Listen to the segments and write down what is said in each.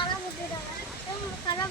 खराब खराब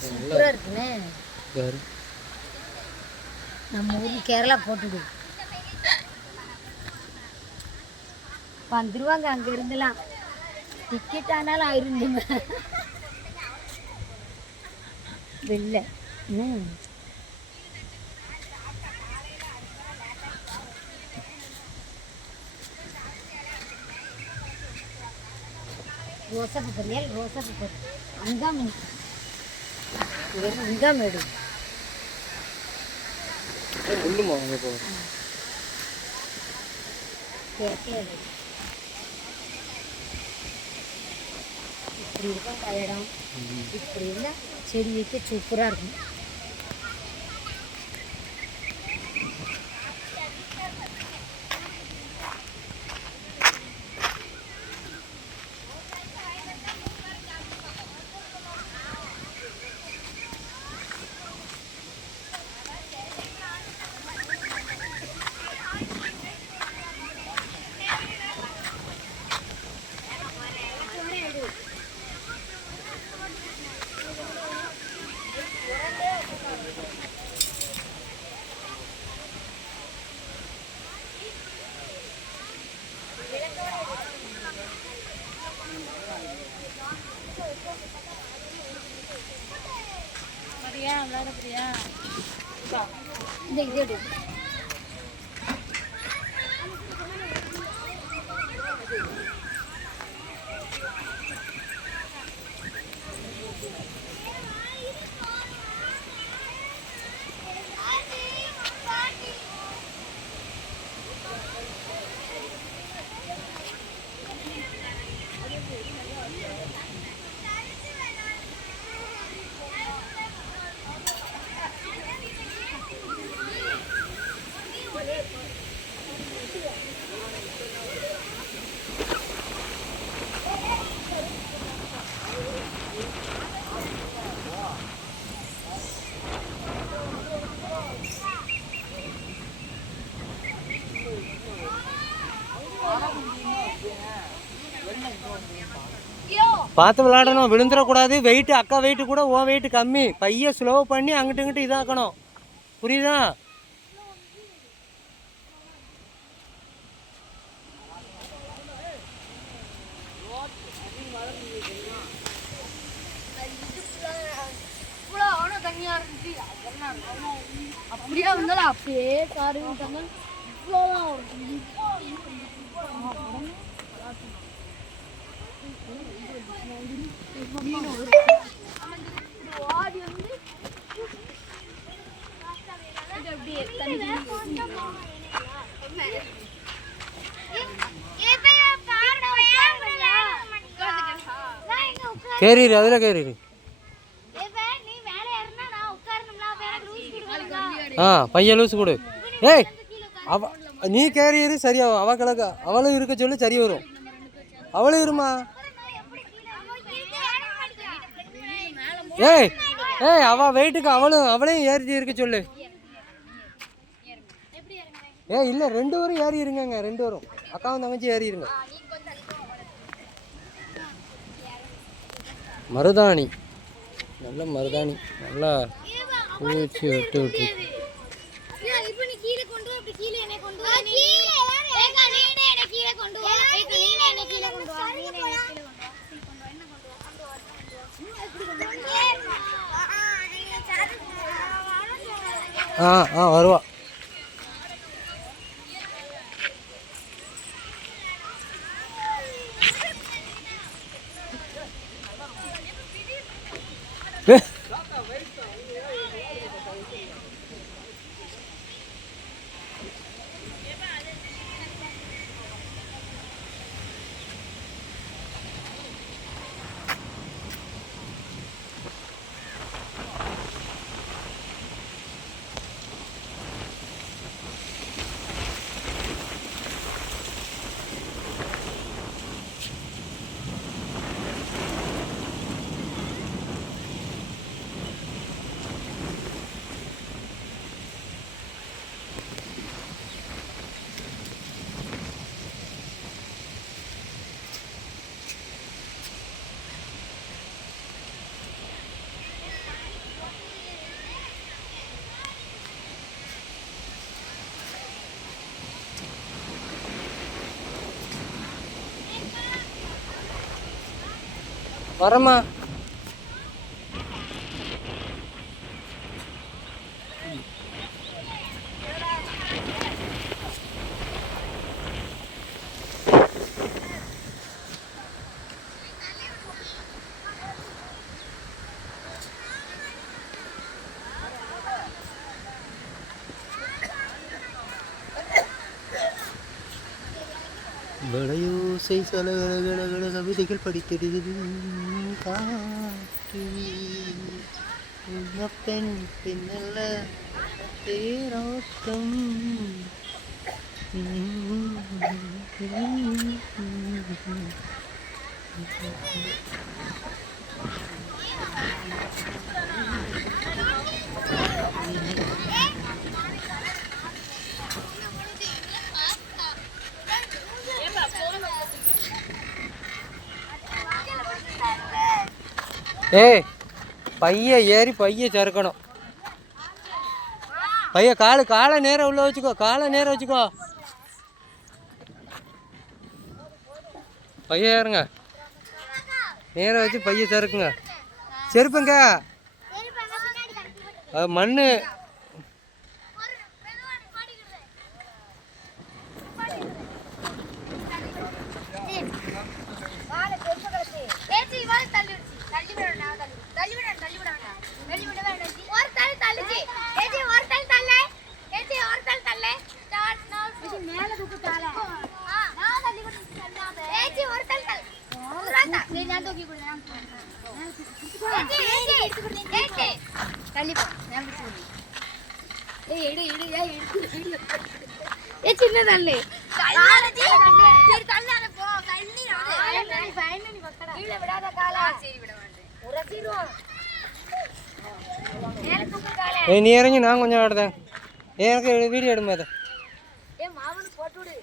சூப்பராக இருக்குண்ணே பாரு. நம்ம ஊர் கேரளா போட்டுடு. வந்துருவாங்க அங்க இருந்தெல்லாம் டிக்கெட் ஆனாலும் ஆயிருந்துங்க. வெளில. ம். ரோசா பேப்பர் ஏன் ரோசா பேப்பர் அங்காம் அங்காம் எடு. ஏய், உள்ளுமா அங்கே போ. இப்படி இருக்கும் இப்படி இருந்தால் செடி வைக்க சூப்பராக இருக்கும். இந்த இது எடு பார்த்து விளாடணும் விழுந்துடக்கூடாது வெயிட்டு அக்கா வெயிட்டு கூட ஓ வெயிட்டு கம்மி. பைய ஸ்லோ பண்ணி அங்கிட்டு இங்கிட்டு இதாக்கணும். புரியுதா? அப்படியே வந்தாலும் அப்படியே காரு இவ்வளோதான் கேறிடு அதில் கேறிடு ஆ பையன் லூசு கொடு. ஏய் அவ நீ கேரியரு சரியாகும் அவ கிழக்கா அவளும் இருக்க சொல்லி சரி வரும். அவளும் இருமா? ஏய் ஏய் அவ வெயிட்டுக்கு அவளும் அவளையும் ஏறி இருக்க சொல்லு. ஏய் இல்லை ரெண்டு பேரும் ஏறி இருங்கங்க ரெண்டு பேரும் அக்காவும் தங்கச்சி ஏறி இருங்க. மருதாணி. நல்ல மருதாணி. நல்லா பூச்சி விட்டு விட்டு. இப்போ கொண்டு கீழே கொண்டு வா இப்படி கீழே என்னை கொண்டு வா நீ ஏக்கா நீனே என்னை கீழே கொண்டு வா ஏக்கா நீனே என்னை கீழே கொண்டு வா நீனே என்னை கீழே கொண்டு வா என்ன கொண்டு வா கொண்டு வா ஆ ஆ வருவா ஏ வரமா. வளையோசை சலகலகலகல கவிதைகள் കാട്ടി ഉന്നപ്പൻ പിന്നുള്ള തേരോട്ടം Thank you. ஏய் பைய ஏறி பைய சறுக்கணும் பைய காலு காலை நேரம் உள்ள வச்சுக்கோ காலை நேரம் வச்சுக்கோ. பைய ஏறுங்க. நேரம் வச்சு பைய சறுக்குங்க செருப்புங்க. மண்ணு ஏச்சி இவாள தள்ளி விடுச்சு தள்ளி விட வேண்டாம் தள்ளி விடு. தள்ளி விட தள்ளி விட வேண்டாம் தள்ளி விட வேண்டாம் ஜி. ஒரு தள்ளி தள்ளுச்சு ஏச்சி ஒரு தள்ளி தள்ளு ஏச்சி ஒரு தள்ளி தள்ளு ஸ்டார்ட் நவ இது மேல தூக்கு தால நான் தள்ளி விட்டு தள்ளாத ஏச்சி ஒரு தள்ளி தள்ளு உராத்தா நீ நான் தூக்கி கொடு நான் ஏச்சி ஏச்சி ஏச்சி தள்ளி போ நான் கொடு ஏய் எடு எடு ஏய் எடு ஏ சின்ன தள்ளு. சரி போ. தள்ளி கீழே விடாத காலா. சரி விட மாட்டேன். உரசிடுவோம். மேல தூக்கு கால. ஏய் நீ இறங்கி நான் கொஞ்சம் ஆடுதேன் ஏய் எனக்கு வீடியோ எடுமா அதை ஏ மாவனு போட்டு விடு.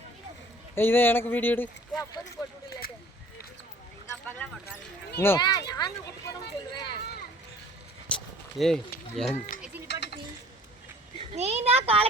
ஏய் இதை எனக்கு வீடியோ எடு. ஏ அப்போது போட்டு விடு இல்லாட்ட. எங்க அப்பாக்கெல்லாம் மாட்டாங்க இன்னும் நாங்க கூட்டு போனோம்னு சொல்லுவேன். ஏய் நீ தான் கால